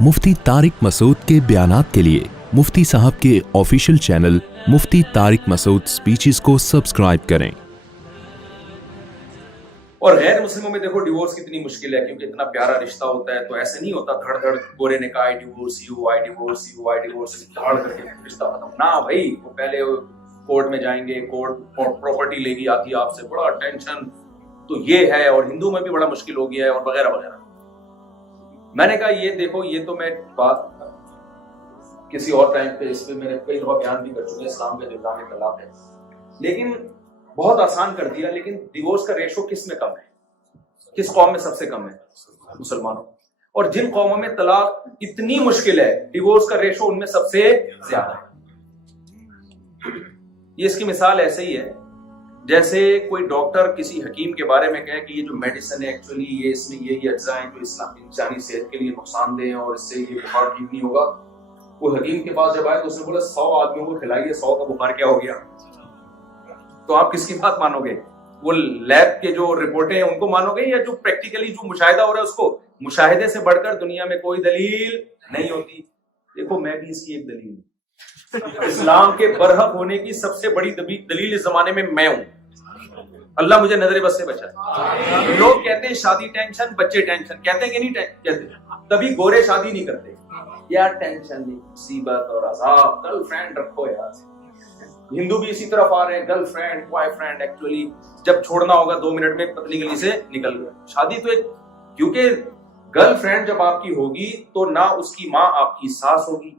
मुफ्ती तारिक मसूद के बयानात के लिए मुफ्ती साहब के ऑफिशियल चैनल मुफ्ती तारिक मसूद स्पीचेस को सब्सक्राइब करें। और गैर मुस्लिमों में देखो डिवोर्स कितनी मुश्किल है, क्योंकि इतना प्यारा रिश्ता होता है तो ऐसे नहीं होता धड़ धड़ गोरे ने कहा I divorce you I divorce you I divorce धड़ करके रिश्ता खत्म ना भाई। वो पहले कोर्ट में जाएंगे, कोर्ट प्रॉपर्टी लेगी आती आपसे, बड़ा टेंशन तो ये है, और हिंदू में भी बड़ा मुश्किल हो गया है और वगैरह वगैरह। मैंने कहा ये देखो, ये तो मैं बात किसी और टाइम पे इस पे मैंने कई दफा बयान भी कर चुके हैं, इस्लाम का जो निज़ाम तलाक है, लेकिन बहुत आसान कर दिया। लेकिन डिवोर्स का रेशो किस में कम है, किस कौम में सबसे कम है? मुसलमानों। और जिन कौमों में तलाक इतनी मुश्किल है, डिवोर्स का रेशो उनमें सबसे ज्यादा है। ये इसकी मिसाल ऐसे ही है जैसे कोई डॉक्टर किसी हकीम के बारे में कहे कि ये जो मेडिसिन है एक्चुअली ये इसमें यही अज्जा हैं जो इंसानी सेहत के लिए नुकसानदेह है और इससे ये बुखार ठीक नहीं होगा। वो हकीम के पास जब आए तो उसने बोला 100 आदमियों को खिलाइए, 100 का बुखार क्या हो गया? तो आप किसकी बात मानोगे? वो लैब के जो रिपोर्टें हैं उनको मानोगे, या जो प्रैक्टिकली जो मुशाहिदा हो रहा है उसको? मुशाहिदे से बढ़कर दुनिया में कोई दलील नहीं होती। देखो मैं भी इसकी एक दलील हूं। इस्लाम के बरहक होने की सबसे बड़ी दलील इस जमाने में मैं हूं। अल्लाह मुझे नजरे बस से बचाए। लोग कहते हैं शादी टेंशन, बच्चे टेंशन, कहते हैं कि नहीं कहते? तभी गोरे शादी नहीं करते यार, टेंशन नहीं, मुसीबत और अजाब, गर्लफ्रेंड रखो यार। हिंदू भी इसी तरफ आ रहे हैं, गर्लफ्रेंड बॉयफ्रेंड, एक्चुअली जब छोड़ना होगा 2 मिनट में पतली गली से निकल गया। शादी तो एक, क्योंकि गर्लफ्रेंड जब आपकी होगी तो ना उसकी माँ आपकी सास होगी,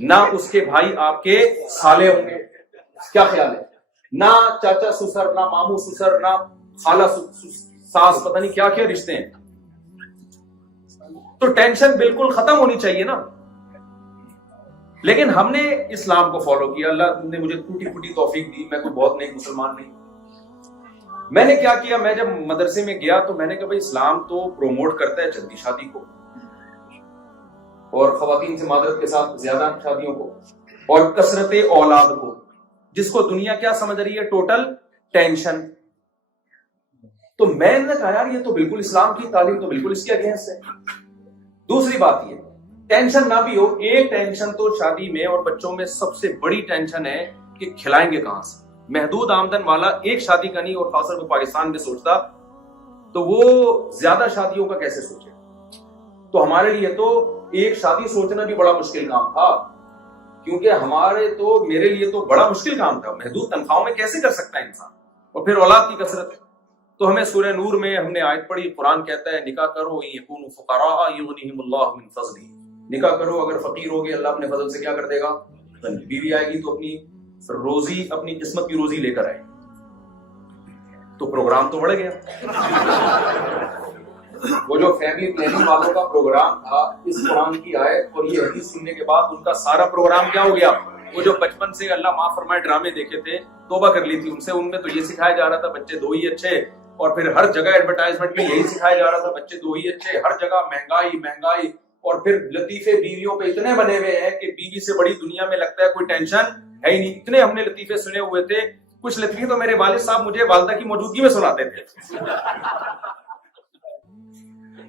ना उसके भाई आपके साले होंगे, क्या ख्याल है? ना चाचा ससुर, ना मामू ससुर, ना खाला सास, पता नहीं क्या क्या रिश्ते हैं। तो टेंशन बिल्कुल खत्म होनी चाहिए ना। लेकिन हमने इस्लाम को फॉलो किया। अल्लाह ने मुझे टूटी फूटी तौफीक दी, मैं कोई बहुत नहीं मुसलमान नहीं। मैंने क्या किया, मैं जब मदरसे में गया तो मैंने कहा भाई इस्लाम तो प्रोमोट करता है जल्दी शादी को और खवातीन से मादरत के साथ ज्यादा शादियों को और कसरत औलाद को, जिसको दुनिया क्या समझ रही है? Total tension. तो मैंने कहा यार ये तो बिल्कुल इस्लाम की तालीम तो बिल्कुल इसके अगेंस्ट है। दूसरी बात ये, टेंशन ना भी हो, एक टेंशन तो शादी में और बच्चों में सबसे बड़ी टेंशन है कि खिलाएंगे कहां से। महदूद आमदन वाला एक शादी का नहीं, और खासतौर पर पाकिस्तान में सोचता तो वो ज्यादा शादियों का कैसे सोचे? तो हमारे लिए तो एक शादी सोचना भी बड़ा मुश्किल काम था, क्योंकि मेरे लिए तो बड़ा मुश्किल काम था। महदूद तनख्वाहों में कैसे कर सकता है इंसान? और फिर औलाद की कसरत। तो हमें सूरह नूर में हमने आयत पढ़ी, कुरान कहता है निकाह करो यकूनु फुकरा युगनिहिमुल्लाहु मिन फज़लिही। निकाह करो, अगर फकीर होगे अल्लाह अपने फजल से क्या कर देगा? बीवी आएगी तो अपनी रोजी, अपनी किस्मत की रोजी लेकर आएगी। तो प्रोग्राम तो बढ़ गया। वो जो फैमिली प्लानिंग वालों का प्रोग्राम था, इस कुरान की आयत और ये हदीस सुनने के बाद उनका सारा प्रोग्राम क्या हो गया? वो जो बचपन से अल्लाह माफ फरमाए ड्रामे देखे थे, तौबा कर ली थी उनसे। उनमें तो ये सिखाया जा रहा था बच्चे 2 ही अच्छे, और फिर हर जगह एडवर्टाइजमेंट में यही सिखाया जा रहा था बच्चे 2 ही अच्छे, हर जगह महंगाई महंगाई। और फिर लतीफे बीवियों पे इतने बने हुए हैं कि बीवी से बड़ी दुनिया में लगता है कोई टेंशन है ही नहीं। इतने हमने लतीफे सुने हुए थे। कुछ लतीफे तो मेरे वालिद साहब मुझे वालिदा की मौजूदगी में सुनाते थे।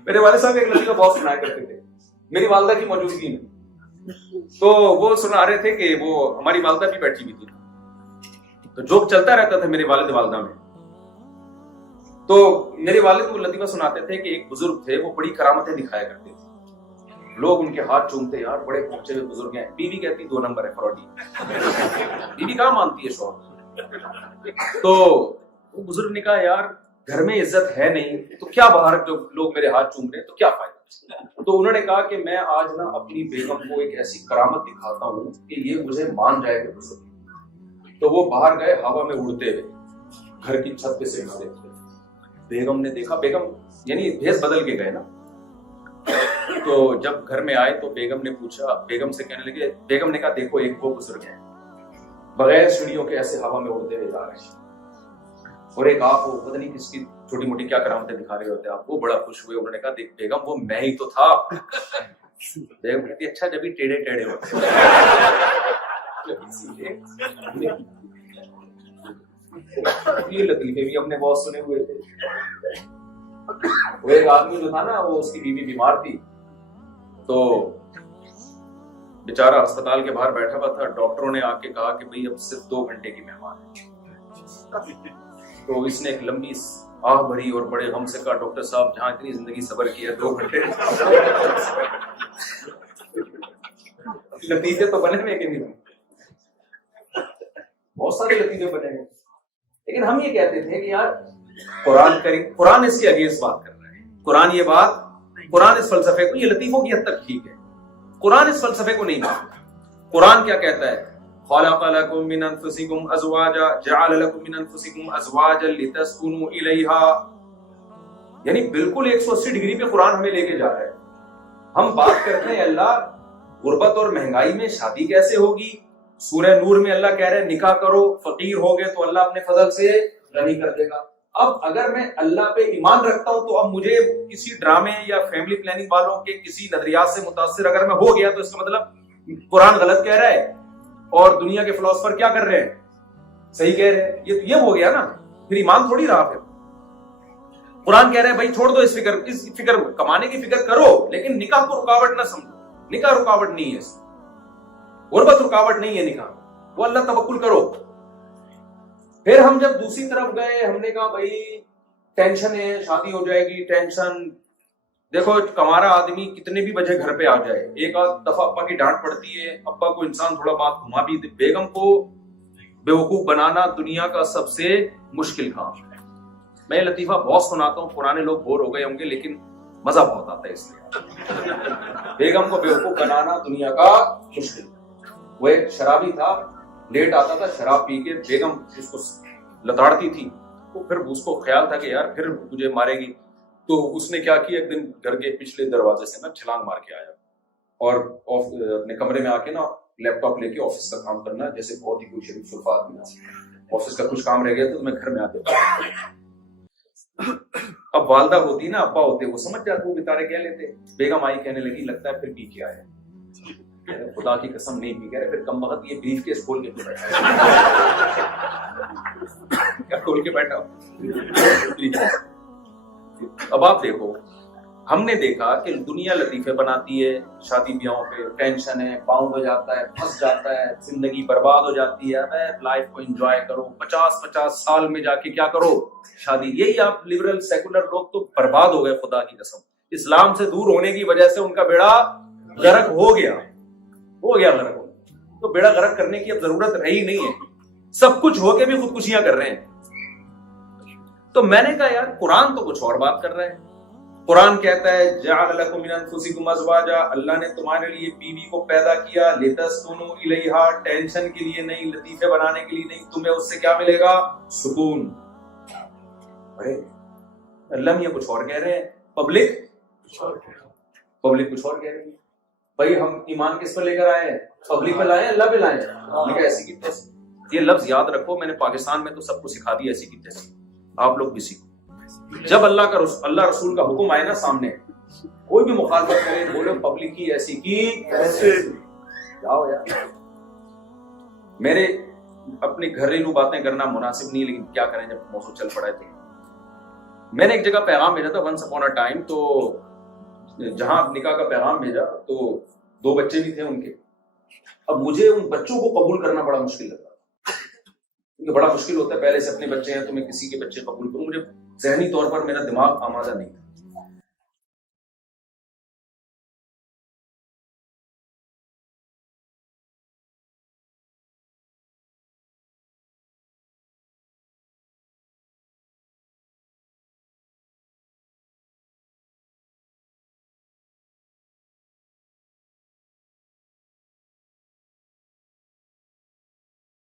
मेरे वालिद साहब एक लतीफा बहुत सुनाया करते थे मेरी वालिदा की मौजूदगी में। तो वो सुना रहे थे कि वो हमारी वालिदा भी बैठी हुई थी, तो जोक चलता रहता था मेरे वालिद वालिदा में। तो मेरे वालिद को लतीफा सुनाते थे कि एक बुजुर्ग थे, वो बड़ी करामतें दिखाया करते थे। लोग उनके हाथ चूमते, यार बड़े पहुंचे हुए बुजुर्ग हैं। बीवी कहती 2 नंबर है फ्रॉडी। बीवी कहां मानती है शौहर? तो वो बुजुर्ग ने कहा यार घर में इज्जत है नहीं तो क्या बाहर जो लोग मेरे हाथ चूम रहे हैं तो क्या फायदा? तो उन्होंने कहा कि मैं आज ना अपनी बेगम को एक ऐसी करामत दिखाता हूं कि ये मुझे मान जाएगा बुजुर्ग। तो वो बाहर गए हवा में उड़ते हुए, घर की छत पे से उड़ते। बेगम ने देखा, बेगम यानी भेस बदल के गए ना। तो जब घर में आए तो बेगम ने पूछा, बेगम से कहने लगे, बेगम ने कहा देखो एक वो बुजुर्ग है बगैर सीढ़ियों के ऐसे हवा में उड़ते हुए जा रहे हैं, और एक आप वो पता नहीं किसकी छोटी मोटी क्या करामतें दिखा रहे होते आप। वो बड़ा खुश हुए, उन्होंने कहा देख बेगम वो मैं ही तो था। बेगम कहती अच्छा जब भी टेढ़े टेढ़े होते। ये लतीफे भी हमने बहुत सुने हुए थे। वो एक आदमी जो था ना, वो उसकी बीवी बीमार थी, تو बेचारा अस्पताल के बाहर बैठा हुआ था, डॉक्टरों ने आके कहा कि भाई अब सिर्फ 2 घंटे की मेहमान है। तो इसने एक लंबी आह भरी और बड़े हम से कहा, डॉक्टर साहब जहां इतनी जिंदगी सबर की है 2 घंटे लतीफे तो बने हुए कि नहीं, बहुत सारे लतीफे बने हैं, लेकिन हम ये कहते थे कि यार कुरान इसके अगेंस्ट बात कर रहा है। कुरान इस फलसफे को, ये लतीफों की हद तक ठीक है, कुरान इस फलसफे को नहीं मानता। कुरान क्या कहता है? खलक़ लकुम मिन अनफुसिकुम अज़वाजा जअल लकुम मिन अनफुसिकुम अज़वाजन लितस्कुनु इलैहा। यानी बिल्कुल 180 डिग्री पे कुरान हमें लेके जा रहा है। हम बात करते हैं अल्लाह गुर्बत और महंगाई में शादी कैसे होगी, सूरह नूर में अल्लाह कह रहे हैं निकाह करो, फकीर हो गए तो अल्लाह अपने फजल से गनी कर देगा। अब अगर मैं अल्लाह पे ईमान रखता हूं तो अब मुझे किसी ड्रामे या फैमिली प्लानिंग वालों के किसी नजरियात से मुतासिर अगर मैं हो गया तो इसका मतलब कुरान गलत कह रहा है और दुनिया के फिलोसफर क्या कर रहे हैं, सही कह रहे हैं। ये हो गया ना, फिर ईमान थोड़ी रहा। फिर कुरान कह रहा है भाई छोड़ दो इस फिक्र, कमाने की फिक्र करो, लेकिन निकाह को रुकावट ना समझो। निकाह रुकावट नहीं है, गुर्बत रुकावट नहीं है निकाह, वो अल्लाह तवक्कुल करो। फिर हम जब दूसरी तरफ गए, हमने कहा भाई टेंशन है, शादी हो जाएगी, टेंशन। देखो कमारा आदमी कितने भी वजह घर पे आ जाए, एक आध दफा अब्बा की डांट पड़ती है, अब्बा को इंसान थोड़ा बात घुमा भी दे। बेगम को बेवकूफ बनाना दुनिया का सबसे मुश्किल काम है। मैं लतीफा बहुत सुनाता हूँ, पुराने लोग बोर हो गए होंगे, लेकिन मजा बहुत आता है इसलिए। बेगम को बेवकूफ बनाना दुनिया का मुश्किल। वो एक शराबी था, लेट आता था, शराब पी के बेगम उसको लताड़ती थी, तो फिर उसको ख्याल था कि यार फिर मुझे मारेगी। तो उसने क्या किया, एक दिन घर के पिछले दरवाजे से ना छलांग मार के आया और अपने कमरे में आके ना लैपटॉप लेके ऑफिस का काम करना, जैसे बहुत ही कोई शरीफ सुल्फा आदमी। ऑफिस का कुछ काम रह गया तो मैं घर में आते। अब वालदा होती ना, अब्बा होते, वो समझ जाते, वो बेचारे कह लेते। बेगम आई, कहने लगी लगता है फिर पी के आया। खुदा की कसम नहीं पी, कह रहे फिर कम वक्त ये ब्रीफ केस खोल के बैठा क्या खोल के बैठा। अब आप देखो, हमने देखा कि दुनिया लतीफे बनाती है, शादी ब्याहों पे टेंशन है, पाँव बजाता है, फंस जाता है, जिंदगी बर्बाद हो जाती है। अब लाइफ को एंजॉय करो, 50-50 साल में जाके क्या करो, शादी। यही आप लिबरल सेकुलर लोग तो बर्बाद हो गए खुदा की कसम। इस्लाम से दूर होने की वजह से उनका बेड़ा गर्क हो गया गर्क हो। तो बेड़ा गर्क करने की अब जरूरत रही नहीं है, सब कुछ होके भी खुदकुशियां कर रहे हैं। तो मैंने कहा यार कुरान तो कुछ और बात कर रहा है। कुरान कहता है जअल लकुम मिन अनफुसिकुम अज़वाजा, अल्लाह ने तुम्हारे लिए बीवी को पैदा किया, लितस्कुनु इलैहा, टेंशन के लिए नहीं, लतीफे बनाने के लिए नहीं, तुम्हें उससे क्या मिलेगा, सुकून। अरे अल्लाह मियां कुछ और कह रहे हैं, पब्लिक कुछ और कह रही है। भाई हम ईमान किस पर लेकर आए हैं, पब्लिक पे लाए, अल्लाह पे लाए। हमने ऐसी की तैसी। ये लफ्ज याद रखो, मैंने पाकिस्तान में तो सबको सिखा दिया ऐसी की तैसी, आप लोग भी सीखो। जब अल्लाह रसूल का हुक्म आए ना सामने, कोई भी मुखालफत करे, बोले पब्लिक की ऐसी की ऐसे, जाओ यार। मेरे अपनी घरेलू बातें करना मुनासिब नहीं, लेकिन क्या करें जब मौसम चल पड़ा है। तो मैंने एक जगह पैगाम भेजा था, वंस अपॉन अ टाइम, तो जहां निकाह का पैगाम भेजा तो 2 बच्चे भी थे उनके। अब मुझे उन बच्चों को कबूल करना बड़ा मुश्किल लगा, क्योंकि बड़ा मुश्किल होता है, पहले से अपने बच्चे हैं तो मैं किसी के बच्चे कबूल करूं, मुझे ज़हनी तौर पर मेरा दिमाग आमादा नहीं था।